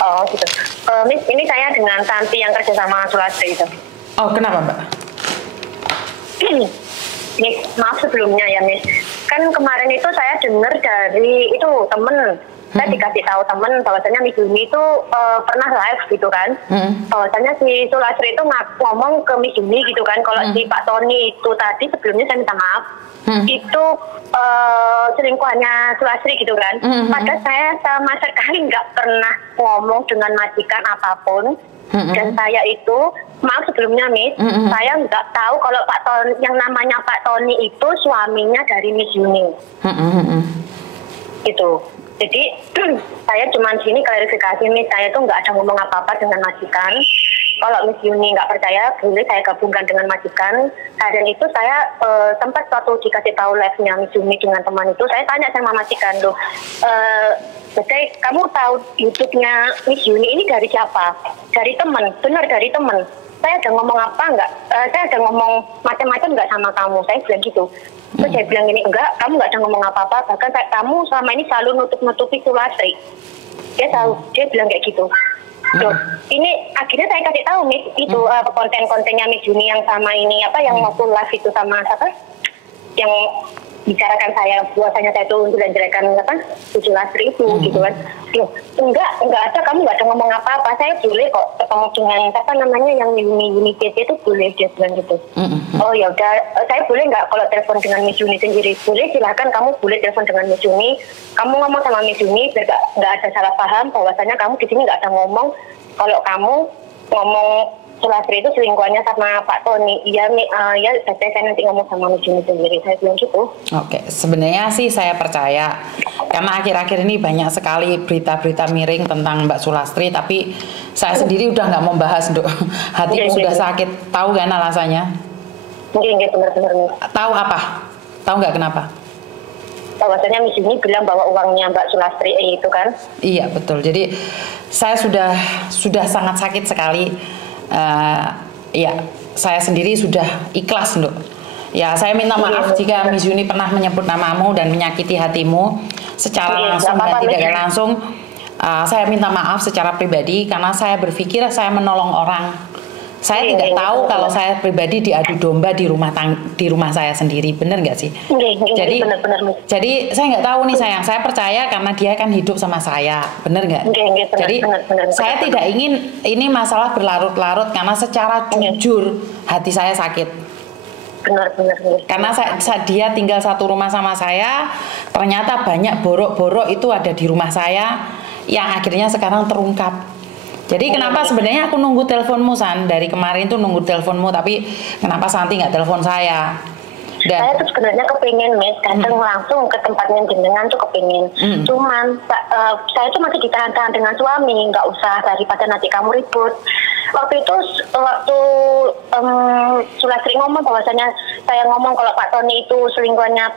Oh gitu. Miss, ini saya dengan Santi yang kerja sama Sulastri itu. Oh, kenapa Mbak? Miss, maaf sebelumnya ya Miss. Kan kemarin itu saya dengar dari itu temen. Saya dikasih tahu temen bahwasanya Miss Yuni itu pernah live gitu kan. Bahwasanya si Sulastri itu ngomong ke Miss Yuni gitu kan. Kalau si Pak Tony itu tadi sebelumnya saya minta maaf. Itu selingkuhannya Sulastri gitu kan. Padahal saya sama sekali nggak pernah ngomong dengan majikan apapun. Dan saya itu, maaf sebelumnya Miss, saya nggak tahu kalau Pak Tony, yang namanya Pak Tony itu suaminya dari Miss Yuni. Gitu. Jadi saya cuma sini klarifikasi Miss, saya itu nggak ada ngomong apa-apa dengan majikan. Kalau Miss Yuni nggak percaya, boleh saya gabungkan dengan majikan. Dan itu saya sempat waktu dikasih tahu live-nya Miss Yuni dengan teman itu, saya tanya sama majikan loh, jadi kamu tahu YouTube-nya Miss Yuni ini dari siapa? Dari teman, benar dari teman. Saya ada ngomong apa enggak? Saya ada ngomong macam-macam enggak sama kamu? Saya bilang gitu. Terus saya bilang gini, enggak, kamu enggak ada ngomong apa-apa. Bahkan kamu selama ini selalu nutup-nutupi Sulastri. Dia bilang kayak gitu. Loh, ini akhirnya saya kasih tahu Miss itu konten-kontennya Miss Yuni yang sama ini apa yang waktu live itu sama siapa? Yang bicarakan saya buasannya saya itu untuk menjelekan apa Sulastri itu gitu kan. Loh, enggak ada, kamu enggak ada ngomong apa-apa. Saya boleh kok ketemu dengan apa namanya yang Yuni CC itu boleh, dia bilang gitu. Oh ya udah, saya boleh nggak kalau telepon dengan Miss Yuni sendiri? Boleh, silahkan kamu boleh telepon dengan Miss Yuni. Kamu ngomong sama Miss Yuni biar nggak ada salah paham bahwasanya kamu di sini nggak ada ngomong kalau kamu ngomong Sulastri itu selingkuhannya sama Pak Tony. Ya saya nanti ngomong sama Miss Yuni sendiri. Saya bilang gitu. Oke, sebenarnya sih saya percaya karena akhir-akhir ini banyak sekali berita-berita miring tentang Mbak Sulastri, tapi saya sendiri udah nggak mau bahas, Dok. Hatiku udah sakit. Tahu kan alasannya? Enggak, benar-benar. Tahu apa? Tahu nggak kenapa? Bahwasanya Miss Yuni bilang bahwa uangnya Mbak Sulastri itu kan? Iya betul. Jadi saya sudah sangat sakit sekali. Ya, saya sendiri sudah ikhlas, Dok. Ya, saya minta maaf jika Miss Yuni pernah menyebut namamu dan menyakiti hatimu secara langsung dan tidak langsung. Saya minta maaf secara pribadi karena saya berpikir saya menolong orang. Saya tidak tahu kalau saya pribadi diadu domba di rumah saya sendiri, benar nggak sih? Jadi saya nggak tahu nih sayang. Saya percaya karena dia kan hidup sama saya, benar nggak? Jadi saya tidak ingin ini masalah berlarut-larut karena secara jujur hati saya sakit. Benar. Karena dia tinggal satu rumah sama saya, ternyata banyak borok-borok itu ada di rumah saya yang akhirnya sekarang terungkap. Jadi kenapa sebenarnya aku nunggu teleponmu San, dari kemarin tuh nunggu teleponmu, tapi kenapa Santi nggak telepon saya? Dan saya tuh sebenarnya kepingin Miss datang langsung ke tempatnya jenengan tuh kepingin. Cuman saya tuh masih ditahan-tahan dengan suami, nggak usah daripada nanti kamu ribut. Waktu Sulastri ngomong bahwasanya saya ngomong kalau Pak Tony itu selingkuhannya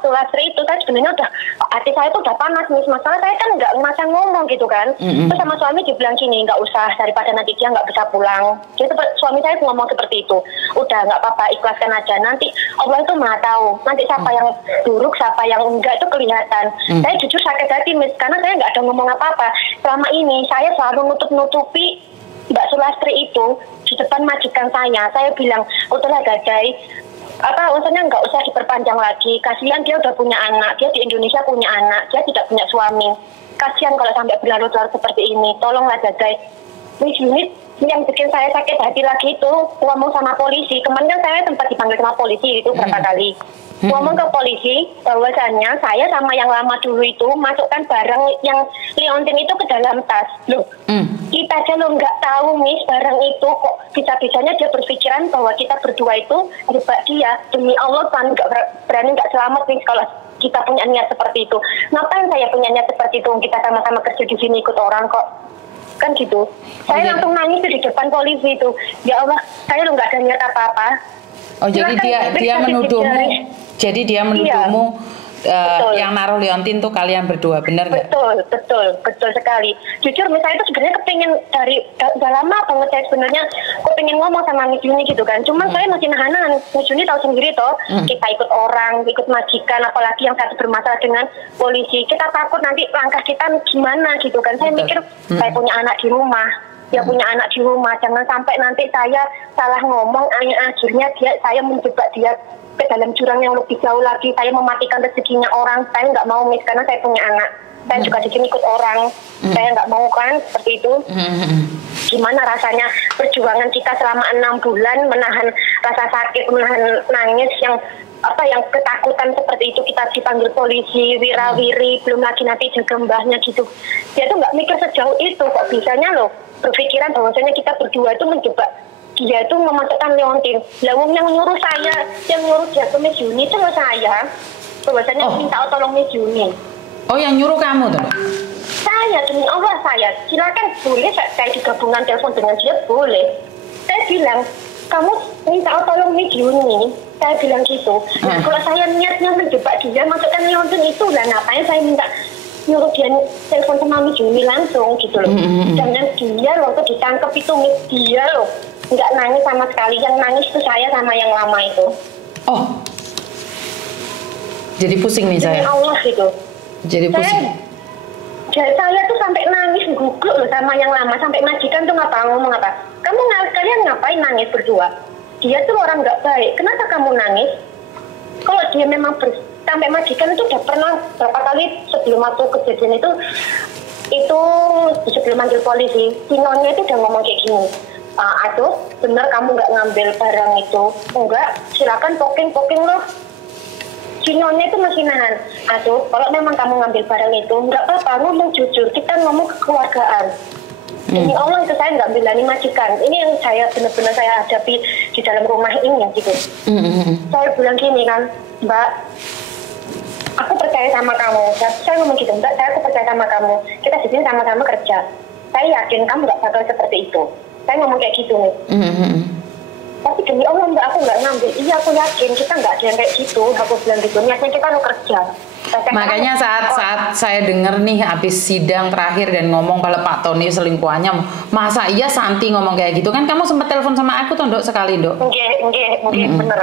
Sulastri itu, kan sebenarnya udah hati saya tuh udah panas Miss. Masalah saya kan nggak masa ngomong gitu kan. Terus sama suami dibilang gini, nggak usah daripada nanti dia nggak bisa pulang. Jadi suami saya ngomong seperti itu. Udah nggak apa-apa, ikhlaskan aja. Nanti Allah itu Maha tahu. Nanti siapa yang buruk, siapa yang enggak itu kelihatan. Saya jujur sakit hati Miss karena saya nggak ada ngomong apa-apa. Selama ini saya selalu nutup-nutupi Mbak Sulastri itu di depan majikan saya. Saya bilang, udahlah Gajai, maksudnya nggak usah diperpanjang lagi. Kasihan dia udah punya anak, dia di Indonesia punya anak, dia tidak punya suami. Kasihan kalau sampai berlarut-larut seperti ini. Tolonglah Gajai. Miss Yuni yang bikin saya sakit hati lagi itu ngomong sama polisi. Kemarin kan saya sempat dipanggil sama polisi itu berapa kali. Ngomong ke polisi bahwasannya saya sama yang lama dulu itu masukkan barang yang liontin itu ke dalam tas. Loh, kita aja lo nggak tahu Miss barang itu kok bisa-bisanya dia berpikiran bahwa kita berdua itu hebat dia. Demi Allah kan nggak berani nggak selamat Miss kalau kita punya niat seperti itu. Ngapain saya punya niat seperti itu? Kita sama-sama kerja di sini ikut orang kok. Kan gitu. Saya langsung nangis di depan polisi itu. Ya Allah, saya lo nggak ada niat apa-apa. Oh, jadi dia menuduhmu. Jadi dia menuduhmu yang naruh liontin tuh kalian berdua, bener nggak? Betul sekali. Jujur misalnya itu sebenarnya kepingin dari udah lama banget saya sebenarnya kepingin ngomong sama Miss Yuni gitu kan. Cuman saya masih nahan. Miss Yuni tahu sendiri toh, kita ikut orang, ikut majikan, apalagi yang satu bermasalah dengan polisi. Kita takut nanti langkah kita gimana gitu kan. Saya mikir saya punya anak di rumah. Dia punya anak di rumah, jangan sampai nanti saya salah ngomong, akhirnya saya menjebak dia ke dalam jurang yang lebih jauh lagi. Saya mematikan rezekinya orang. Saya nggak mau, Miss, karena saya punya anak. Saya juga di sini ikut orang. Saya nggak mau kan seperti itu. Gimana rasanya perjuangan kita selama 6 bulan menahan rasa sakit, menahan nangis yang ketakutan seperti itu, kita dipanggil polisi, wira-wiri, belum lagi nanti jaga mbahnya gitu. Dia tuh nggak mikir sejauh itu, kok bisanya loh berpikiran bahwasanya kita berdua itu menjebak dia itu memasukkan liontin. Lawang yang nyuruh saya, yang nyuruh dia ke Miss Yuni itu loh saya. Bahwasanya minta tolong Miss Yuni. Oh, yang nyuruh kamu tuh? Saya, demi Allah saya. Silakan boleh saya digabungkan telepon dengan dia, boleh. Saya bilang, kamu minta tolong Miss Yuni. Saya bilang gitu. Nah, kalau saya niatnya menjebak dia, masukkan liontin itu, lah ngapain saya minta nyuruh dia telepon sama Miss Yuni langsung gitu loh. Jangan dia loh, waktu ditangkap itu dia loh nggak nangis sama sekali, yang nangis itu saya sama yang lama itu. Oh, jadi pusing nih saya. Demi Allah gitu. Jadi pusing. Saya tuh sampai nangis gugup loh sama yang lama, sampai majikan tuh ngomong apa? Kalian ngapain nangis berdua? Dia tuh orang nggak baik. Kenapa kamu nangis? Kalau dia memang sampai majikan itu udah pernah berapa kali sebelum waktu kejadian itu sebelum manggil polisi, Sinonnya itu udah ngomong kayak gini. Aduh, benar kamu nggak ngambil barang itu? Enggak, silakan poking loh. Sinonnya itu masih nahan. Aduh, kalau memang kamu ngambil barang itu, nggak apa-apa, ngomong jujur. Kita ngomong kekeluargaan. Ini Allah itu saya nggak bilani majikan. Ini yang saya benar-benar saya hadapi di dalam rumah ini gitu. Saya bilang gini kan, Mbak, aku percaya sama kamu. Saya ngomong gitu, Mbak, aku percaya sama kamu. Kita di sini sama-sama kerja. Saya yakin kamu nggak bakal seperti itu. Saya ngomong kayak gitu nih. Tapi demi Allah Mbak, aku nggak ngambil. Iya, aku yakin kita nggak ada yang kayak gitu. Aku bilang gitu, niatnya kita mau kerja. Makanya saat saya dengar nih habis sidang terakhir dan ngomong kalau Pak Tony selingkuhannya, masa iya Santi ngomong kayak gitu kan? Kamu sempat telepon sama aku tuh, Dok, sekali, Dok. Enggak, bener.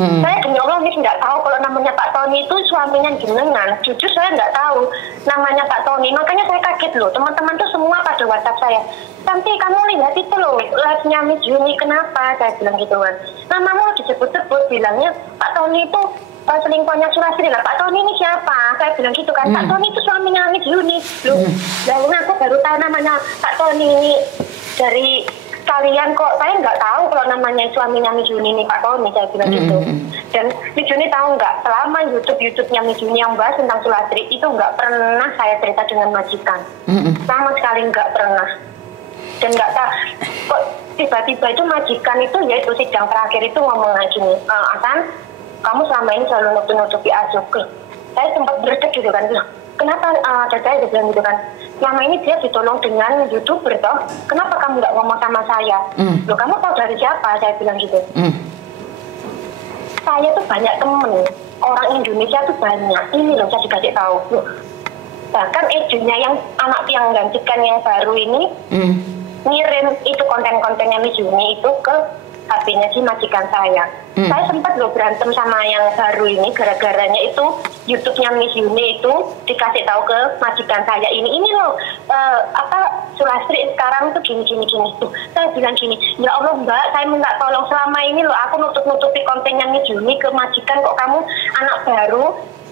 Saya demi Allah nggak tahu kalau namanya Pak Tony itu suaminya jenengan. Jujur saya nggak tahu namanya Pak Tony. Makanya saya kaget loh. Teman-teman tuh semua pada WhatsApp saya. Santi, kamu lihat itu loh live-nya Miss Yuni, kenapa? Saya bilang gitu kan. Namamu disebut-sebut, bilangnya Pak Tony itu selingkuhannya Sulastri. Lah Pak Tony ini siapa? Saya bilang gitu kan. Pak Tony itu suaminya Miss Yuni. Loh, aku baru tahu namanya Pak Tony ini dari kalian kok. Saya nggak tahu kalau namanya suaminya Miss Yuni ini Pak Tony, saya bilang gitu. Dan Miss Yuni tahu nggak, selama YouTube-nya Miss Yuni yang bahas tentang Sulastri itu nggak pernah saya cerita dengan majikan. Sama sekali nggak pernah. Dan nggak tahu kok tiba-tiba itu majikan itu yaitu sidang terakhir itu ngomong gini, Asan, kamu selama ini selalu nutupi Azuki. Saya sempat berdek gitu kan, kenapa saya bilang gitu kan, selama ini dia ditolong dengan YouTuber toh, kenapa kamu nggak ngomong sama saya? Loh, kamu tahu dari siapa? Saya bilang gitu. Saya tuh banyak temen, orang Indonesia tuh banyak, ini loh saya dikasih tahu. Loh, bahkan Ejunya yang anak yang gantikan yang baru ini ngirim itu konten-kontennya Miss Yuni itu ke HP-nya si majikan saya. Saya sempat loh berantem sama yang baru ini gara-garanya itu YouTube-nya Miss Yuni itu dikasih tahu ke majikan saya ini loh Sulastri sekarang tuh gini. Tuh, saya bilang gini, ya Allah Mbak, saya minta tolong, selama ini loh aku nutupi kontennya Miss Yuni ke majikan, kok kamu anak baru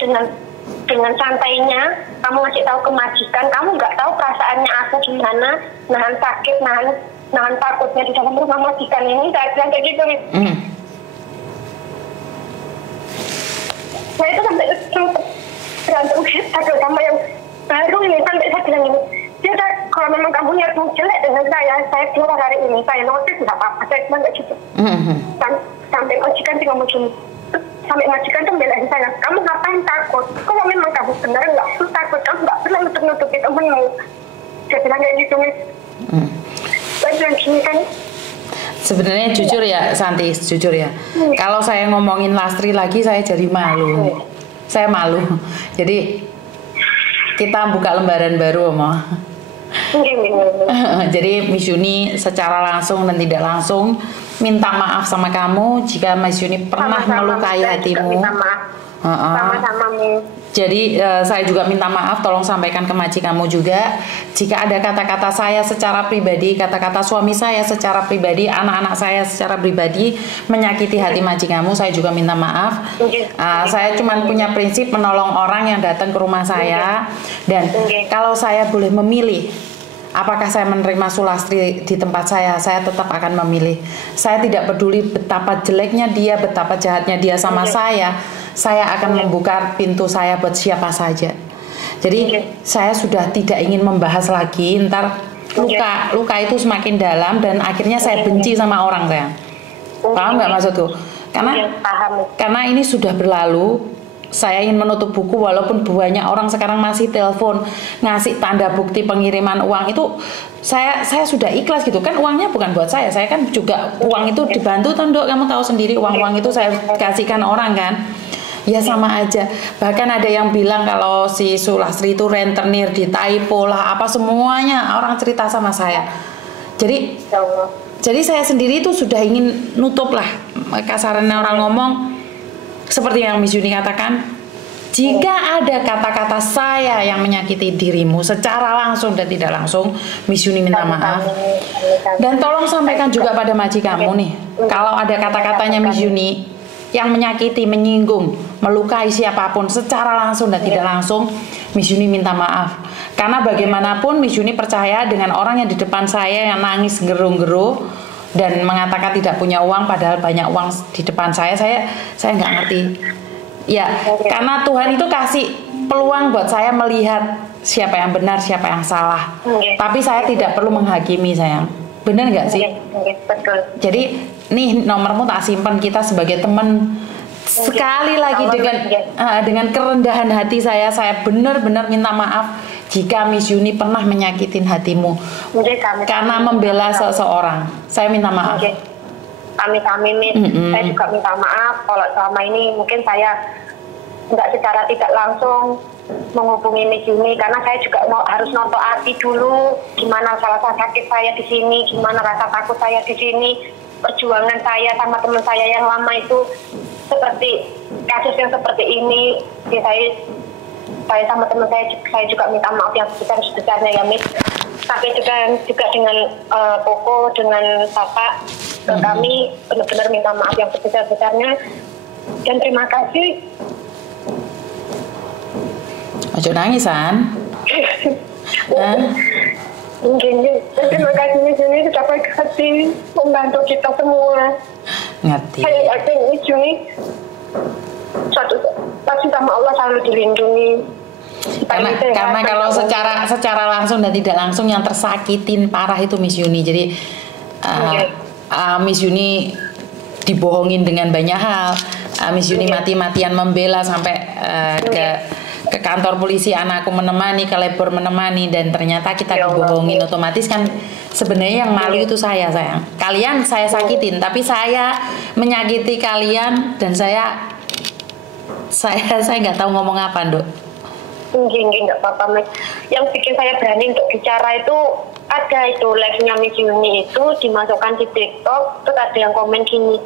dengan santainya kamu ngasih tahu ke majikan, kamu nggak tahu perasaannya aku gimana, nahan sakit, nahan takutnya di dalam rumah majikan ini. Saya bilang kayak gitu nih. Saya itu sampai berantem sama yang baru ini, sampai saya bilang ini, dia kalau memang kamu niat mau jelek dengan saya keluar hari ini, saya notice nggak apa-apa, saya bilang kayak gitu. Sampai majikan sih ngomong gini, sampai majikan tuh belain saya, kamu ngapain takut? Kalau memang kamu benar nggak perlu takut, kamu nggak perlu nutup-nutupi temenmu. Saya bilang kayak gitu nih. Saya bilang gini kan. Sebenarnya jujur ya Santi, jujur ya. Kalau saya ngomongin Lastri lagi saya jadi malu. saya malu. Jadi kita buka lembaran baru, Oma. Jadi Miss Yuni secara langsung dan tidak langsung minta maaf sama kamu jika Miss Yuni pernah melukai hatimu. Minta maaf. Sama-sama, Jadi saya juga minta maaf, tolong sampaikan ke majikanmu juga jika ada kata-kata saya secara pribadi, kata-kata suami saya secara pribadi, anak-anak saya secara pribadi menyakiti hati majikanmu, saya juga minta maaf. Saya cuma punya prinsip menolong orang yang datang ke rumah saya, dan kalau saya boleh memilih apakah saya menerima Sulastri di tempat saya tetap akan memilih. Saya tidak peduli betapa jeleknya dia, betapa jahatnya dia sama saya akan membuka pintu saya buat siapa saja. Jadi saya sudah tidak ingin membahas lagi, ntar luka itu semakin dalam dan akhirnya saya benci sama orang saya. Paham nggak maksudku? Karena ini sudah berlalu. Saya ingin menutup buku, walaupun banyak orang sekarang masih telepon ngasih tanda bukti pengiriman uang, itu saya sudah ikhlas gitu kan, uangnya bukan buat saya kan juga uang itu dibantu Tondok, kamu tahu sendiri uang itu saya kasihkan orang kan. Ya sama aja. Bahkan ada yang bilang kalau si Sulastri itu rentenir, di typo lah, apa semuanya orang cerita sama saya. Jadi saya sendiri itu sudah ingin nutup lah. Kasarannya orang ngomong seperti yang Miss Yuni katakan, jika ada kata-kata saya yang menyakiti dirimu secara langsung dan tidak langsung, Miss Yuni minta maaf. Dan tolong sampaikan juga pada majikanmu nih, kalau ada kata-katanya Miss Yuni yang menyakiti, menyinggung, melukai siapapun secara langsung dan tidak langsung, Miss Yuni minta maaf. Karena bagaimanapun Miss Yuni percaya dengan orang yang di depan saya yang nangis gerung-geru dan mengatakan tidak punya uang padahal banyak uang di depan saya nggak ngerti. Ya, karena Tuhan itu kasih peluang buat saya melihat siapa yang benar, siapa yang salah. Tapi saya tidak perlu menghakimi, sayang. Benar nggak sih? Betul. Jadi nih nomormu tak simpan, kita sebagai teman. Sekali lagi dengan kerendahan hati saya benar-benar minta maaf jika Miss Yuni pernah menyakitin hatimu karena membela seseorang. Saya minta maaf. Amin, Miss. Saya juga minta maaf kalau selama ini mungkin saya nggak secara tidak langsung menghubungi Miss Yuni, karena saya juga harus nonton hati dulu gimana rasa sakit saya di sini, gimana rasa takut saya di sini, perjuangan saya sama teman saya yang lama itu seperti kasus yang seperti ini. Saya sama teman saya juga minta maaf yang sebesar-besarnya ya, Miss. Tapi juga dengan Koko, dengan Bapak, kami benar-benar minta maaf yang sebesar-besarnya dan terima kasih. Ojo nangisan. Terima kasih Miss Yuni sudah baik hati membantu kita semua. Ngerti. Saya yakin Miss Yuni pasti sama Allah selalu dilindungi. Karena kalau secara langsung dan tidak langsung yang tersakitin parah itu Miss Yuni. Jadi Miss Yuni dibohongin dengan banyak hal. Miss Yuni mati-matian membela sampai ke kantor polisi, anakku menemani, ke labor menemani, dan ternyata kita dibohongin. Otomatis kan sebenarnya yang malu itu saya, sayang. Kalian saya sakitin, tapi saya menyakiti kalian dan saya nggak tahu ngomong apa, Dok. Nggak apa-apa, Mas. Yang bikin saya berani untuk bicara itu ada itu live-nya Miss Yuni itu dimasukkan di TikTok, terus ada yang komen gini,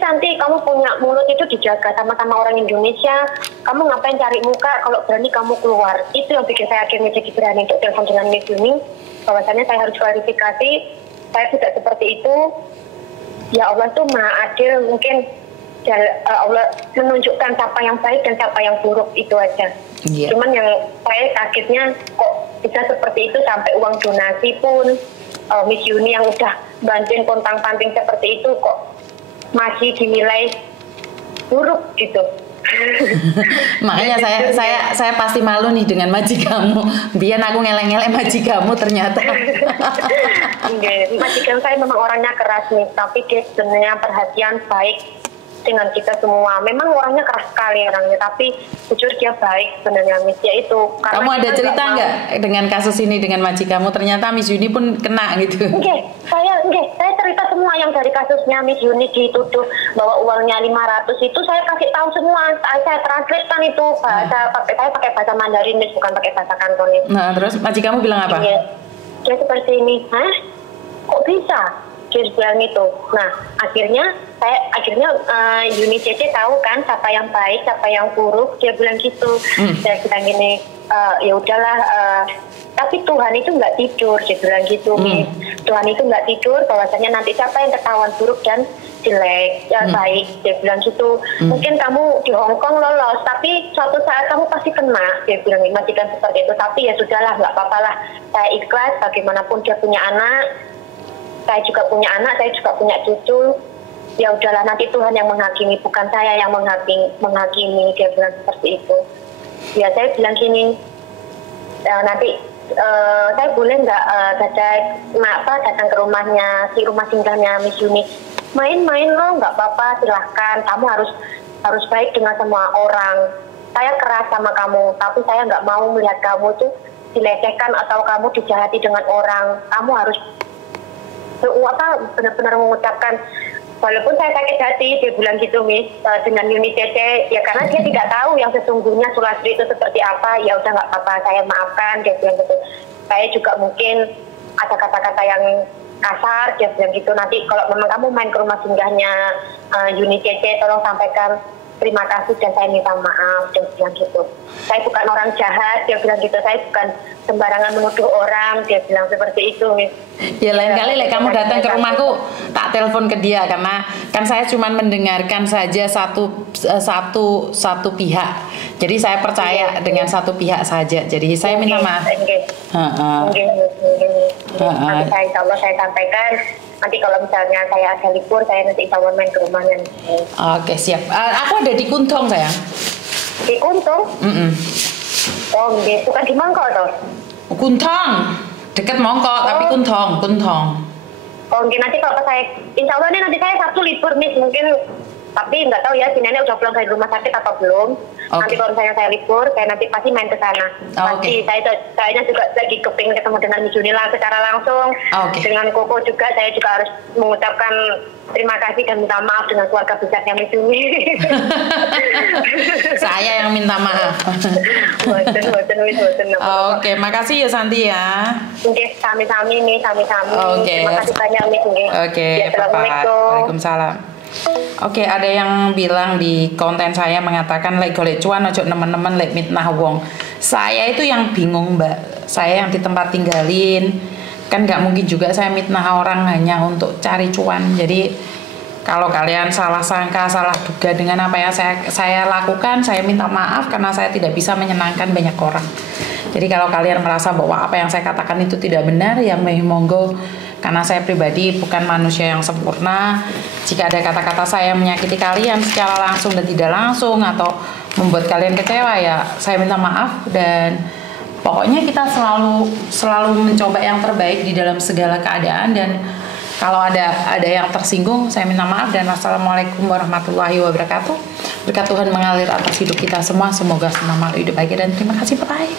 Santi, kamu punya mulut itu dijaga sama-sama orang Indonesia, kamu ngapain cari muka, kalau berani kamu keluar. Itu yang bikin saya akhirnya jadi berani untuk telepon dengan Miss Yuni, bahwasannya saya harus klarifikasi, saya tidak seperti itu. Ya Allah tuh Maha Adil, mungkin Allah menunjukkan siapa yang baik dan siapa yang buruk, itu aja. Cuman yang saya kagetnya kok bisa seperti itu, sampai uang donasi pun Miss Yuni yang udah bantuin pontang-panting seperti itu kok masih dinilai buruk gitu. Makanya saya pasti malu nih dengan majikanmu. Biar aku ngeleng-ngeleng majikanmu ternyata. Majikan saya memang orangnya keras nih, tapi dia sebenarnya perhatian, baik. dengan kita semua. Memang orangnya keras sekali orangnya, tapi jujur dia baik sebenarnya Miss. Ya itu. Kamu ada cerita nggak dengan kasus ini dengan majikanmu? Ternyata Miss Yuni pun kena gitu. Saya cerita semua yang dari kasusnya Miss Yuni dituduh bahwa uangnya 500 itu saya kasih tahu semua. Saya translatekan itu saya pakai bahasa Mandarin Miss, bukan pakai bahasa Kantonis. Nah, terus majikanmu bilang apa? Dia seperti ini, hah? Kok bisa? Dia bilang itu. Nah, akhirnya Yuni Cece tahu kan siapa yang baik, siapa yang buruk. Dia bilang gitu. Saya bilang gini, ya udahlah. Tapi Tuhan itu nggak tidur, dia bilang gitu. Tuhan itu nggak tidur, bahwasanya nanti siapa yang ketahuan buruk dan jelek, baik, dia bilang gitu. Mungkin kamu di Hong Kong lolos, tapi suatu saat kamu pasti kena, dia bilang majikan seperti itu. Tapi ya sudahlah, nggak apa-apa lah. Saya ikhlas, bagaimanapun dia punya anak, saya juga punya anak, saya juga punya cucu. Ya udahlah, nanti Tuhan yang menghakimi, bukan saya yang menghakimi, dia bilang seperti itu. Ya saya bilang gini, nanti saya boleh nggak datang ke rumahnya, si rumah singgahnya Miss Yuni, main-main loh, nggak apa-apa, silahkan. Kamu harus baik dengan semua orang. Saya keras sama kamu, tapi saya nggak mau melihat kamu tuh dilecehkan atau kamu dijahati dengan orang. Kamu harus benar-benar mengucapkan, walaupun saya sakit hati, dia bilang gitu Miss, dengan Yuni Cece, ya karena dia tidak tahu yang sesungguhnya Sulastri itu seperti apa. Ya udah nggak apa-apa, saya maafkan, dia bilang gitu. Saya juga mungkin ada kata-kata yang kasar, dia bilang gitu. Nanti kalau memang kamu main ke rumah singgahnya Yuni Cece, tolong sampaikan terima kasih dan saya minta maaf, dia bilang gitu. Saya bukan orang jahat, dia bilang gitu. Saya bukan sembarangan menuduh orang, dia bilang seperti itu Miss. Ya lain kali kamu datang ke rumahku tak telepon ke dia, karena kan saya cuma mendengarkan saja satu pihak. Jadi saya percaya dengan satu pihak saja. Jadi saya minta maaf. Nanti insya Allah saya sampaikan. Nanti kalau misalnya saya ada libur, saya nanti insya Allah main ke rumahnya. Oke, siap. Aku ada di Kuntong sayang. Di Kuntong? Oh, bukan di Mangkok toh? Kuntong, dekat Mongkok tapi Kuntong. Oh, mungkin nanti kalau saya, insya Allah nanti saya Sabtu libur Miss, mungkin, tapi nggak tahu ya si nenek udah pulang dari rumah sakit atau belum. Nanti kalau misalnya saya libur, saya nanti pasti main ke sana. Pasti saya juga lagi kepingin ketemu dengan Miss Yuni lah secara langsung. Dengan Koko juga, saya juga harus mengucapkan terima kasih dan minta maaf dengan keluarga besarnya Miss Yuni. Saya yang minta maaf. Oke, makasih ya Santi ya. Oke, sami-sami nih, sami-sami. Terima kasih banyak Miss Yuni. Oke, Waalaikumsalam. Oke, ada yang bilang di konten saya mengatakan lek golek cuan ojo nemen-nemen lek mitnah wong. Saya itu yang bingung Mbak. Saya yang di tempat tinggalin, kan nggak mungkin juga saya mitnah orang hanya untuk cari cuan. Jadi kalau kalian salah sangka, salah duga dengan apa yang saya lakukan, saya minta maaf karena saya tidak bisa menyenangkan banyak orang. Jadi kalau kalian merasa bahwa apa yang saya katakan itu tidak benar, ya monggo. Karena saya pribadi bukan manusia yang sempurna. Jika ada kata-kata saya menyakiti kalian secara langsung dan tidak langsung, atau membuat kalian kecewa, ya saya minta maaf. Dan pokoknya kita selalu mencoba yang terbaik di dalam segala keadaan. Dan kalau ada yang tersinggung, saya minta maaf. Dan wassalamualaikum warahmatullahi wabarakatuh. Berkat Tuhan mengalir atas hidup kita semua. Semoga semua makhluk hidup bahagia dan terima kasih. Bye.